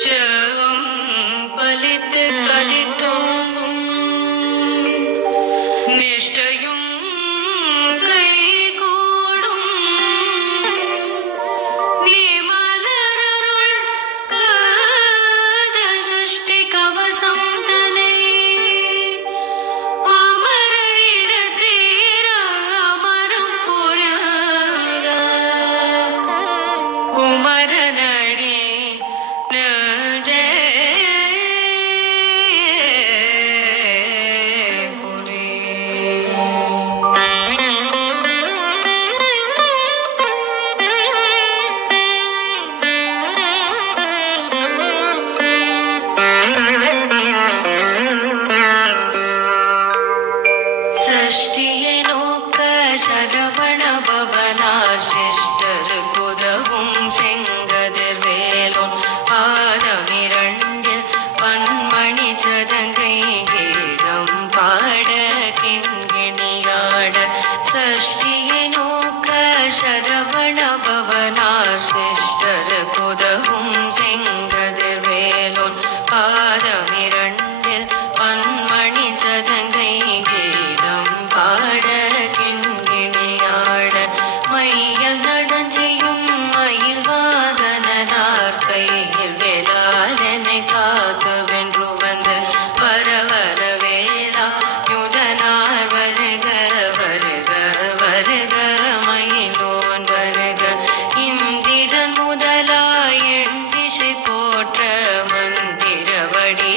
செல்வம் பலித்து கதித்தோங்கும் நிஷ்டையும் கைகூடும் நீ மலரருள் காதல் சஷ்டி கவசம் தனை அமரரிட தீர அமரம் புரங்க குமரனடி நெஞ்சே குறி சஷ்டியை நோக்க சரவண பவனார் சிஷ்டர் குதவும் செங்கதிர் வேலோன் பாதமிரண்டில் பன்மணி சதங்கை கீதம் பாட கிண்கிணியாட சஷ்டியை நோக்க சரவண பவனார் சிஷ்டர் குதவும் செங்கதிர் வேலோன் பாதமிரண்டில் பன்மணி சதங்கை கீதம் பாட கிண்கிணியாட மையல் நடஞ்சியும் மயில் வாதனார் கையில் வேளாளனை காத்து வென்று வந்து வரவர வேளா யுதனார் வருக வருக வருக மயிலோன் வருக இந்திரன் முதலாய் எண் திசை போற்ற மந்திர வடி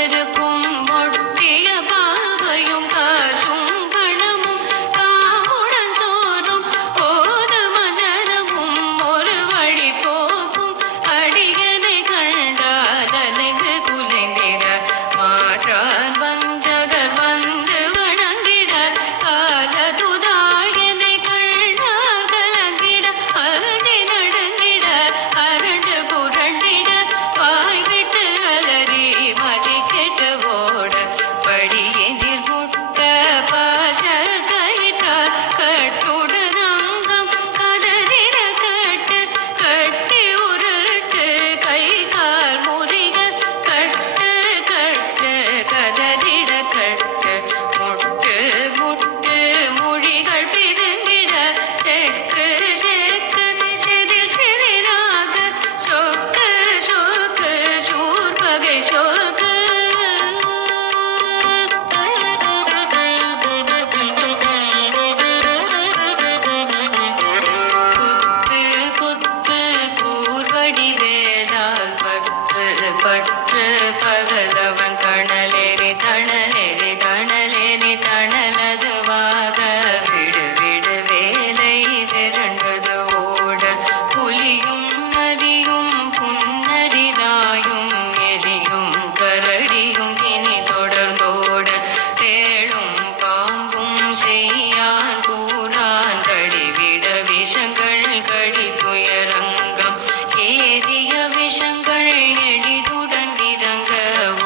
செருக்கும் ஒட்டிய பாவையும் காசும் பணமும் காமுடன் சோறும் போத மஞ்சனமும் ஒரு வழி போகும் அடியனை கண்டால் அலைந்து குலைந்திட மாற்றான் வஞ்சகர் வந்து வணங்கிட காலதுதாள் என்னை கண்டால் கலங்கிட அழுதி நடுங்கிட அரண்டு புரண்டிட வாய் விட்டு அலறி மதி கெட்டு ஓட படியெதிர் முட்ட பாச கயிற்றார் கட்டுடன் அங்கம் கதறிட கட்டு கட்டி உருட்டு கை கால் முறிக கட்டு கட்டு கதறிட கட்டு முட்டு முட்டு மொழிகள் பிதுங்கிட செக்கு செக்கு செதில் செதிலாக சொக்கு சொக்கு சூர்பகை சொக்கு குத்து குத்து கூர்வடி வேலால் பற்று பற்று பகலவன் தணலேறி தணலேறி தணலேறி தணலதுவாக விடு விடு வேலை விரண்டது ஓட புலியும் நரியும் புன்னரி நாயும் எலியும் கரடியும் இனி தொடர்ந்தோட தேளும் பாம்பும் செய்யான் கூறான் கடிவிட விஷங்கள் கடி துயரங்கம் ஏறிய விஷங்கள் எளிதுடன் இறங்க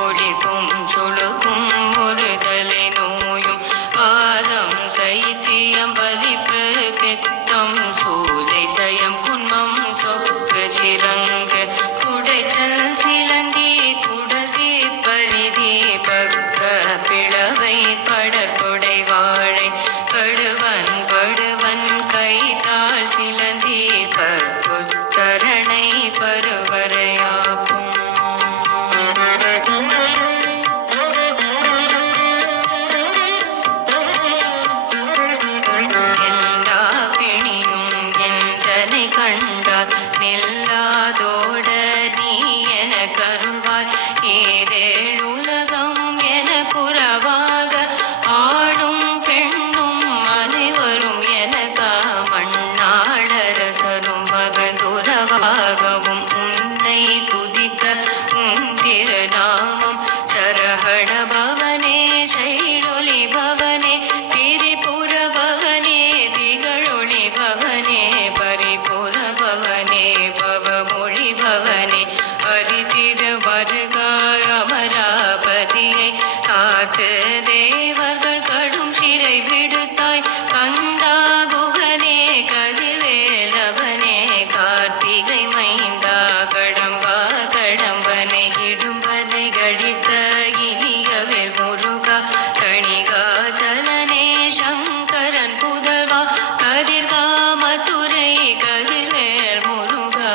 ஒடிக்கும் சுழுக்கும் ஒரு தலை நோயும் பாதம் சைத்தியம் பலிப்பு பித்தம் சூலை சயம் குன்மம் சொக்கு சிரங்கு குடைச்சல் சிலந்தி குடல்வி பரிதி பக்க பிளவை படற்கொடை வாழை படுவன் படுவன் கைத்தாள் சிலந்தி பற்புத்தரணை பருவரையாக்கும் எல்லா பிணியும் என்றனை கண்டால் நில்லாதோட நீ என கருள்வாய் ஏழேழுலகம் என குறவாக ஆடும் பெண்ணும் அனைவரும் எனக்கா மண்ணாளரசரும் மகந்துறவாகவும் உன்னை துதிக்க உன் திருநாமம் சரஹண பவனே சைலொலி பவனே திரிபுர பவனே திகழொளி பவனே பரிபுர பவனே பவமொழி பவனே அரிதிரு வருகாய் அமராபதியை காத்து தேவர்கள் கடும் சிறை விடுத்தாய் கந்தா குகனே கதிர்வேலவனே கார்த்திகை மைந்தா கடம்பா கடம்பனை இடும்பனை கடித்த இனியவேல் முருகா கணிகா ஜலனே சங்கரன் புதல்வா கதிர்கா மதுரை கதிர்வேல் முருகா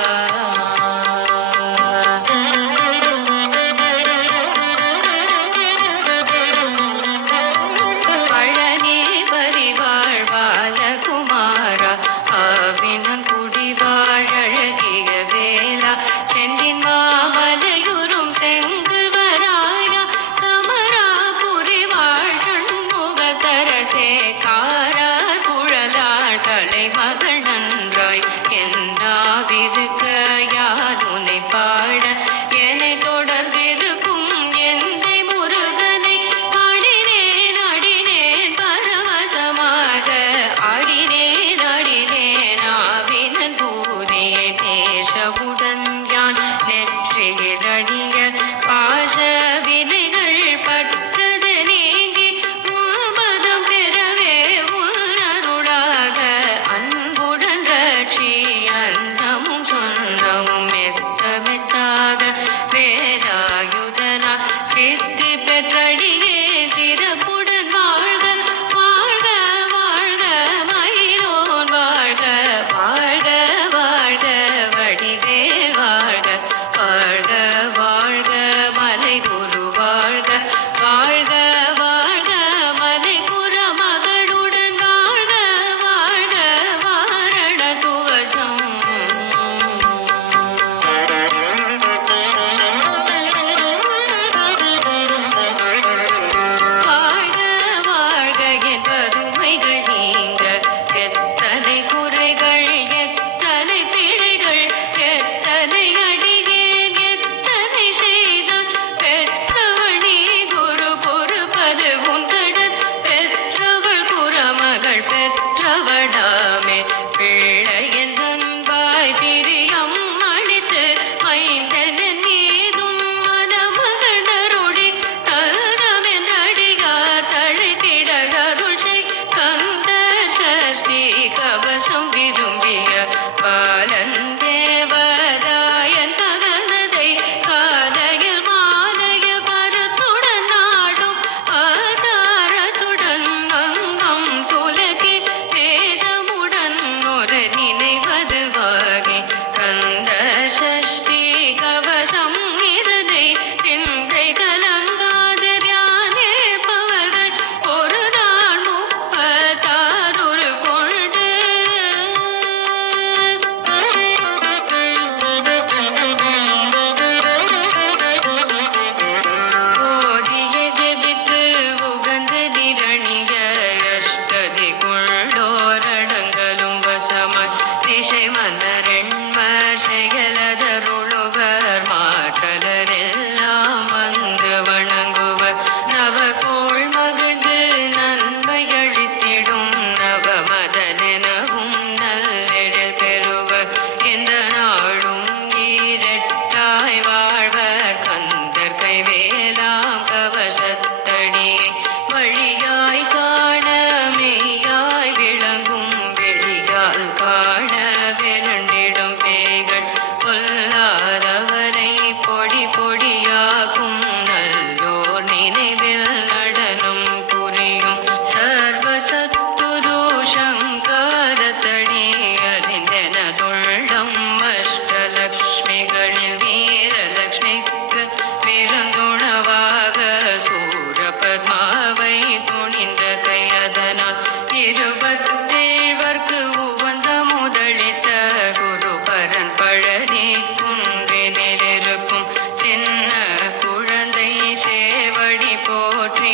போற்றி